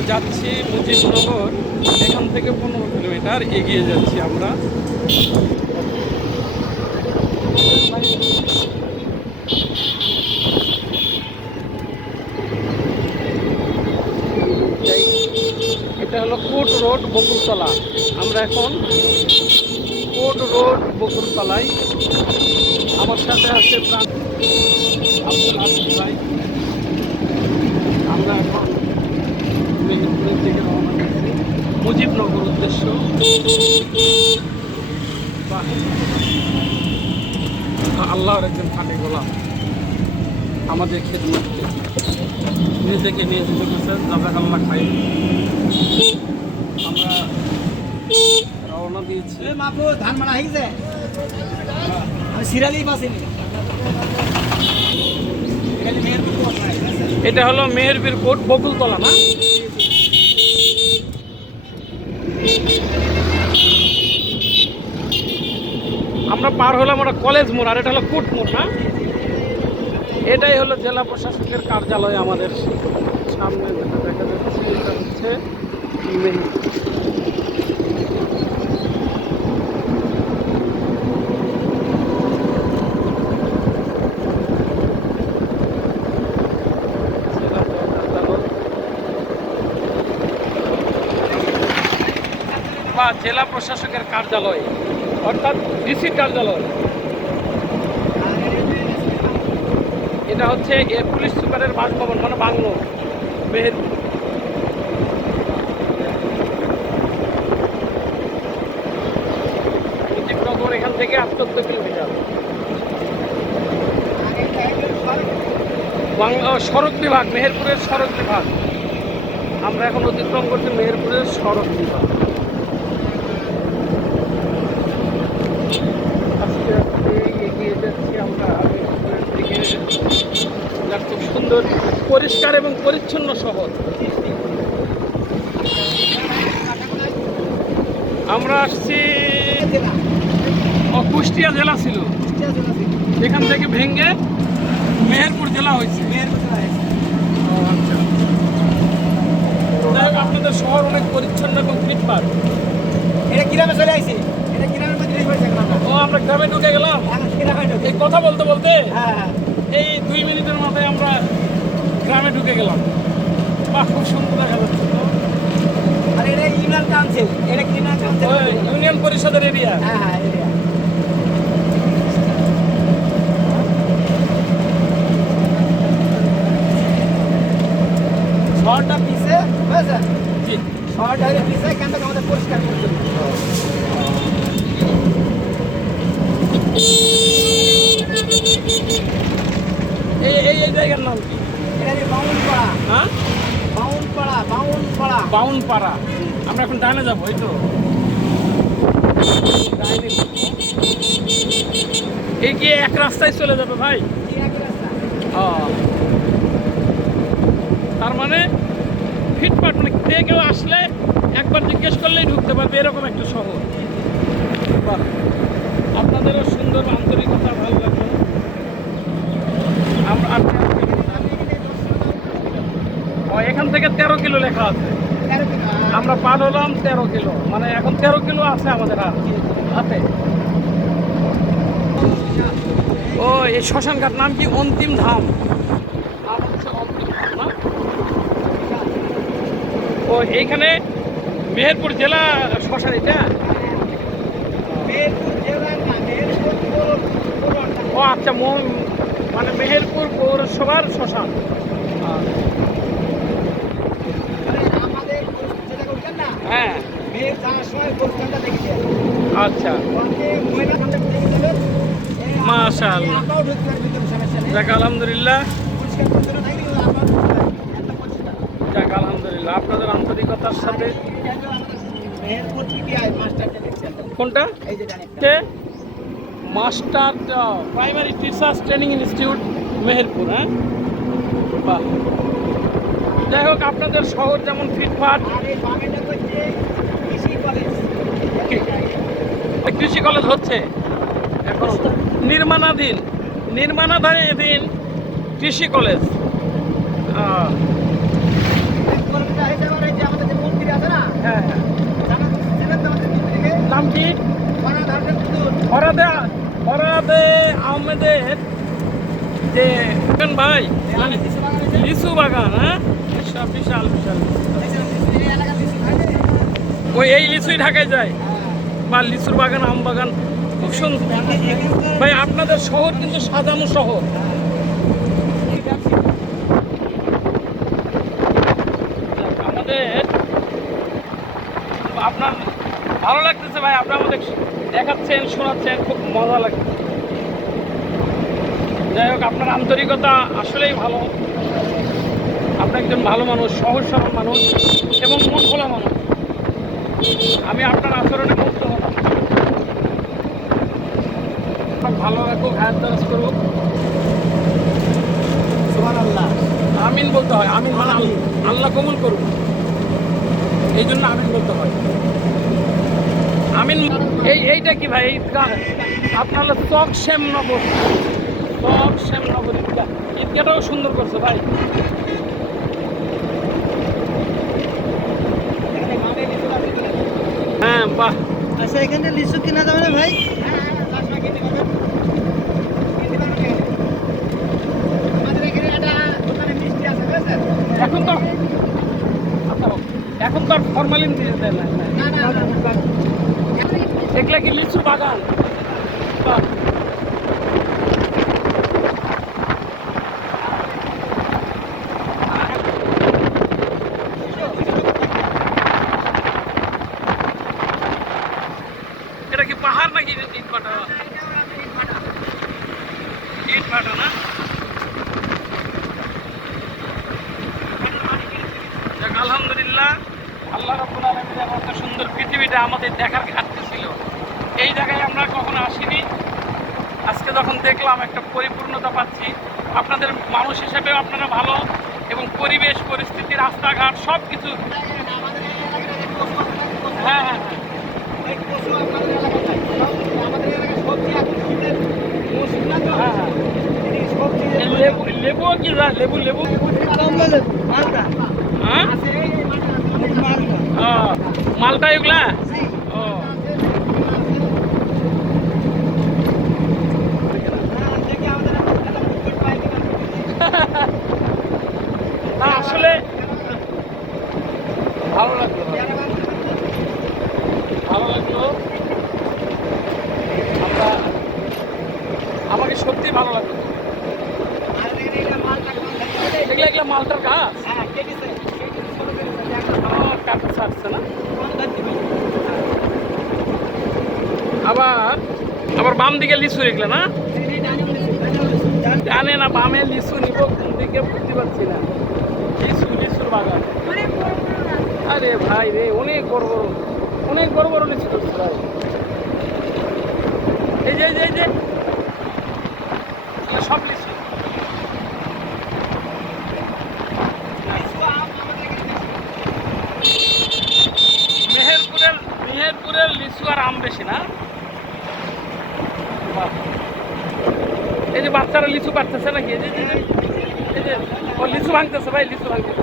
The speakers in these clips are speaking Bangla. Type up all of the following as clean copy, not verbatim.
আমরা যাচ্ছি মুজিবনগর, এখান থেকে 15 কিলোমিটার এগিয়ে যাচ্ছি আমরা। এটা হলো কোট রোড বকুলতলা। আমরা এখন কোট রোড বকুলতলায়। আমার সাথে আছে প্রাণ আব্দুল হাসিফ ভাই। আমরা এখন মেহেরপুরের দিকে রওনা দিচ্ছি মুজিবনগর উদ্দেশ্য। আল্লাহর একজন খাঁটি গোলাম আমাদের খেদমতকে নিজেকে নিয়ে যেতে গেছে, জাযাকাল্লাহ খাই। আমরা রওনা দিয়েছি। ধান মারা হয়েছে, আমি সিরিয়ালই বাসিনি। এটা হলো মেহেরপুর কোট বকুলতলা না? আমরা পার হলাম ওটা কলেজ মোড়, আর এটা হলো কোট মোড় না? এটাই হলো জেলা প্রশাসকের কার্যালয়। আমাদের সামনে যেটা দেখা যাচ্ছে এটা হচ্ছে বা জেলা প্রশাসকের কার্যালয়, অর্থাৎ ডিসি কার্যালয়। এটা হচ্ছে পুলিশ সুপারের বাসভবন, মানে বাংলো মেহেরপুর। মুজিবনগর এখান থেকে 78 কিলোমিটার। বাংলা সড়ক বিভাগ, মেহেরপুরের সড়ক বিভাগ। আমরা এখন অতিক্রম করছি মেহেরপুরের সড়ক বিভাগ। আস্তে আস্তে এগিয়ে যাচ্ছি আমরা মেহেরপুরের দিকে। খুব সুন্দর, পরিষ্কার এবং পরিচ্ছন্ন শহর। আমরা আসছি, কুষ্টিয়া জেলা ছিল, এখান থেকে ভেঙে মেহেরপুর জেলা হয়েছে। আচ্ছা, যাই হোক, আপনাদের শহর অনেক পরিচ্ছন্ন এবং ফিটফাট। এটা গ্রামে চলে আসছে, এটা গ্রামের মধ্যে ও আমরা গ্রামে ঢুকে গেলাম এই কথা বলতে বলতে। এই 2 মিনিটের মাথায় আমরা গ্রামে ঢুকে গেলাম। বাহ, খুব সুন্দর দেখা যাচ্ছে। আর এটা ইউনিয়ন কাউন্সিল, এটা ইউনিয়ন কাউন্সিল, ইউনিয়ন পরিষদের এরিয়া। হ্যাঁ এরিয়া। শহরটা পিছে বুঝেছেন? জি, শহরটা পিছে, এখান থেকে আমাদের পরিষ্কার করতে হবে। এই এই এই জায়গার নাম কি? এটা যে বাউনপাড়া। হ্যাঁ, বাউনপাড়া, বাউনপাড়া, বাউনপাড়া। আমরা এখন ডাইনে যাবো, এই তো ডাইনে। এই কি এক রাস্তায় চলে যাবে ভাই? তার মানে ফিটফাট, মানে কেউ আসলে একবার জিজ্ঞেস করলেই ঢুকতে পারবে, এরকম একটা শহর। বাহ, আপনাদেরও সুন্দর আন্তরিকতা, ভালো লাগলো। এখান থেকে 13 কিলো লেখা আছে। আমরা পার হলাম 13 কিলো, মানে এখন 13 কিলো আছে আমাদের হাতে। ও, এই শ্মশানঘাট নাম কি? অন্তিম ধাম। ও, এইখানে মেহেরপুর জেলা শ্মশান এটা? ও আচ্ছা, মানে মেহেরপুর পৌরসভার শ্মশান। হ্যাঁ, আচ্ছা, মাশাআল্লাহ, যাক আলহামদুলিল্লাহ, যাক আলহামদুলিল্লাহ আপনাদের আন্তরিকতার সাথে। কোনটা? Master primary teachers training institute Meherpur. হ্যাঁ, বাহ, যাই হোক, আপনাদের শহর যেমন ফিটফাট। কৃষি কলেজ হচ্ছে এখন, নির্মাণাধীন কৃষি কলেজ। যে ভাই লিচু বাগান, হ্যাঁ বিশাল বিশাল ওই এই লিচুই ঢাকায় যায় বা লিচুর বাগান, আম বাগান খুব সুন্দর। ভাই আপনাদের শহর কিন্তু সাজানো শহর। আমাদের আপনার ভালো লাগতেছে ভাই, আপনি আমাদের দেখাচ্ছেন, শোনাচ্ছেন, খুব মজা লাগছে। যাই হোক, আপনার আন্তরিকতা আসলেই ভালো। আপনি একজন ভালো মানুষ, সহজ সরল মানুষ এবং মন খোলা মানুষ। আমি আপনার আচরণে মুগ্ধ হলাম। ভালো রাখুক, হায়াত দারাজ করুক। সুবহানাল্লাহ। আমিন বলতে হয়, আমিন মানে আল্লাহ কবুল করুক, এই জন্য আমিন বলতে হয়। আমিন। এইটা কি ভাই? আপনার হলো চক শ্যামনগর, চক শ্যামনগর ঈদগাহ। ঈদগাহটাও সুন্দর করছে ভাই। হ্যাঁ বাহ। আচ্ছা, এখানে লিচু কিনা যাবে না ভাই? এখন তো এখন তো আর ফরমালিন দিয়ে দেয় না। এগুলা কি লিচু বাগান? বাহ। এটা কি পাহাড় নাকি ইট ভাটা? ইট ভাটা না? যাক, আলহামদুলিল্লাহ, আল্লাহ রাব্বুল আলামিনের মত সুন্দর পৃথিবীটা আমাদের দেখার ঘাটতি ছিল। এই জায়গায় আমরা কখনো আসিনি। আজকে যখন দেখলাম একটা পরিপূর্ণতা পাচ্ছি। আপনাদের মানুষ হিসেবেও আপনারা ভালো, এবং পরিবেশ পরিস্থিতি, রাস্তাঘাট সব কিছু। হ্যাঁ হ্যাঁ হ্যাঁ। হ্যাঁ হ্যাঁ। এই লেবুও কি লেবু লেবু মালটা। হ্যাঁ, মালটা। ও মালটা এগুলা। ও না, আসলে ভালো লাগলো, ভালো লাগলো। আমরা আমাকে সত্যি ভালো লাগলো। এগুলা এগুলা মালটার গাছ। কাটা ছাড়ছে না। আবার আবার বাম দিকে লিচু এগুলো না, জানে না বামে লিচু নিব কোন দিকে বুঝতে পারছি না। লিচু, লিচুর বাগান। আরে ভাই রে, অনেক বড় বড়, অনেক বড় বড় লিচু ধরছে ভাই। এই যে এই যে এই যে এগুলো সব লিচু। মেহেরপুরের লিচু আর আম বেশি না? বাহ। এই যে বাচ্চারা লিচু পাড়তেছে নাকি? এই যে এই যে ও লিচু ভাঙতেছে ভাই, লিচু ভাঙতেছে।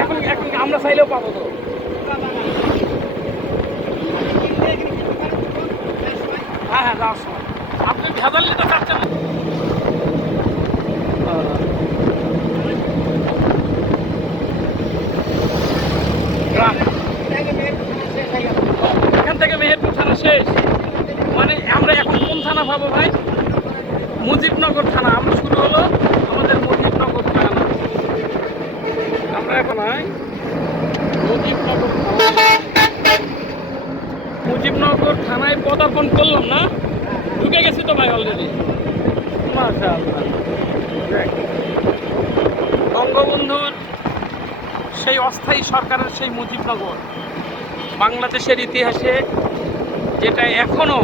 এখন এখন আমরা চাইলেও পাবো তো। হ্যাঁ হ্যাঁ, যাওয়ার সময় আপনি ভেজাল নিতে চাচ্ছেন না? এখান থেকে মেহেরপুর থানা শেষ, মানে আমরা এখন কোন থানা পাবো ভাই? মুজিবনগর থানা। আমরা শুরু হলো আমাদের মুজিবনগর থানা। আমরা এখন মুজিবনগর থানা, মুজিবনগর থানায় পদার্পণ করলাম না? ঢুকে গেছি তো ভাই অলরেডি। মাশাআল্লাহ। বঙ্গবন্ধুর সেই অস্থায়ী সরকারের সেই মুজিবনগর, বাংলাদেশের ইতিহাসে যেটা এখনো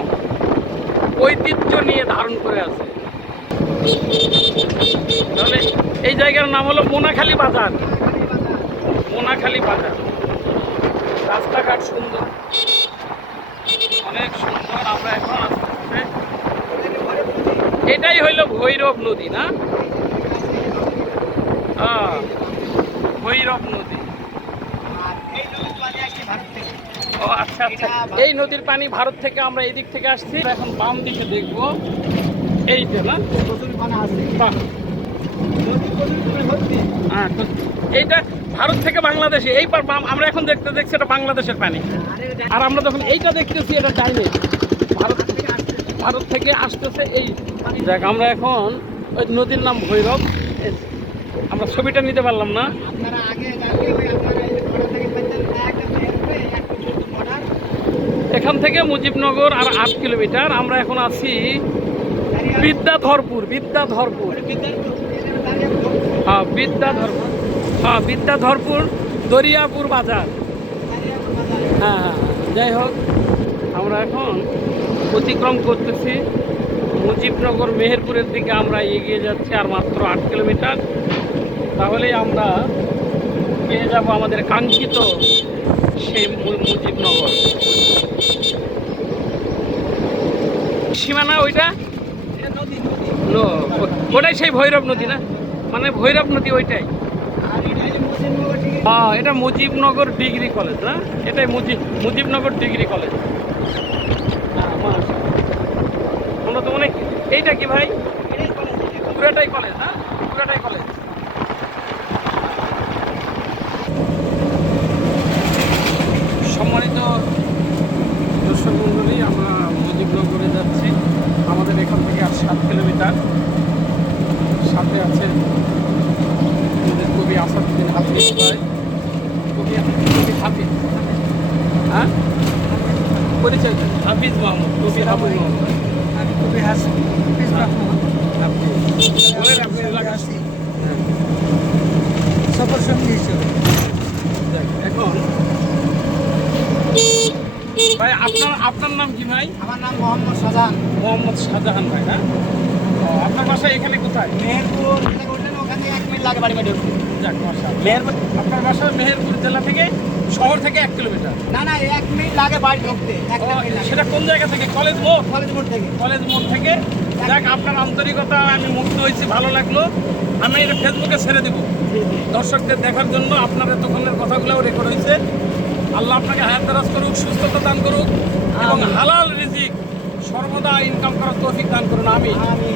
ঐতিহ্য নিয়ে ধারণ করে আছে। তাহলে এই জায়গার নাম হলো মোনাখালী বাজার। মোনাখালী বাজার। রাস্তাঘাট সুন্দর, অনেক সুন্দর। আমরা এখন আস্তে আস্তে, এটাই হইল ভৈরব নদী না? ভৈরব নদী। ও আচ্ছা আচ্ছা, এই নদীর পানি ভারত থেকে, আমরা এদিক থেকে আসছি। এখন বাম দিকে দেখবো এইটা না? প্রচুর পানা আছে। বাহ। নদী প্রচুর পুকুরে ভর্তি। হ্যাঁ, তো এইটা ভারত থেকে বাংলাদেশে এই আমরা এখন দেখছি এটা বাংলাদেশের পানি। আর আমরা যখন এইটা দেখতেছি এটা চাইনি ভারত থেকে আসতেছে এই। দেখ আমরা এখন ওই নদীর নাম ভৈরব, আমরা ছবিটা নিতে পারলাম না। আপনারা আগে জানলে ওই আপনারা এই বড় থেকে পেতেন একটা বেরবে একটা পর্যন্ত বর্ডার। এখান থেকে মুজিবনগর আর 8 কিলোমিটার। আমরা এখন আছি বিদ্যাধরপুর। হ্যাঁ, বিদ্যাধরপুর দরিয়াপুর বাজার। হ্যাঁ হ্যাঁ, যাই হোক আমরা এখন অতিক্রম করতেছি মুজিবনগর মেহেরপুরের দিকে। আমরা এগিয়ে যাচ্ছি আর মাত্র 8 কিলোমিটার, তাহলেই আমরা পেয়ে যাব আমাদের কাঙ্ক্ষিত সেই মুজিবনগর। সীমানা ওইটা নদী ওটাই সেই ভৈরব নদী না? মানে ভৈরব নদী ওইটাই। আর এটা হচ্ছে মুজিবনগর থেকে হ্যাঁ, এটা মুজিবনগর ডিগ্রি কলেজ না? এটাই মুজিবনগর ডিগ্রি কলেজ। আমরা তো অনেক। এইটা কি ভাই? পুরাটাই কলেজ না? পুরাটাই কলেজ। সম্মানিত দর্শক মণ্ডলী, আমরা মুজিবনগরে যাচ্ছি। আমাদের এখান থেকে আর 7 কিলোমিটার। সাথে আছে আমাদের কবি আসাদুদ্দিন হাফিজ ভাই। কবি হাফিজ, হ্যাঁ পরিচয় দেন। হাফিজ মাহমুদ, কবি হাফিজ মাহমুদ। আমি খুবই হাসি বলেন আপনি এলাকা। সফর সঙ্গী হিসেবে। এখন ভাই আপনার নাম কি ভাই? আমার নাম মোহাম্মদ শাহজাহান। মোহাম্মদ শাহজাহান ভাই না? ও, আপনার বাসা এখানে কোথায়? মেহেরপুর থেকে উঠলেন ওখানে 1 মিনিট লাগে বাড়ি ঢুকতে। যাক মাশাআল্লাহ। মেহেরপুর আপনার বাসা মেহেরপুর জেলা থেকে শহর থেকে 1 কিলোমিটার। না 1 মিনিট লাগে বাড়ি ঢুকতে। 1 ও, মিনিট লাগে সেটা কোন জায়গা থেকে? কলেজ মোড়? কলেজ মোড় থেকে। কলেজ মোড় থেকে। যাক, আপনার আন্তরিকতা আমি মুগ্ধ হয়েছি, ভালো লাগলো। আমি এটা ফেসবুকে ছেড়ে দেবো দর্শকদের দেখার জন্য। আপনার এতক্ষণের কথাগুলোও রেকর্ড হয়েছে। আল্লাহ আপনাকে হায়াত দারাজ করুক, সুস্থতা দান করুক এবং হালাল রিজিক সর্বদা ইনকাম করার তৌফিক দান করুন। আমি আমি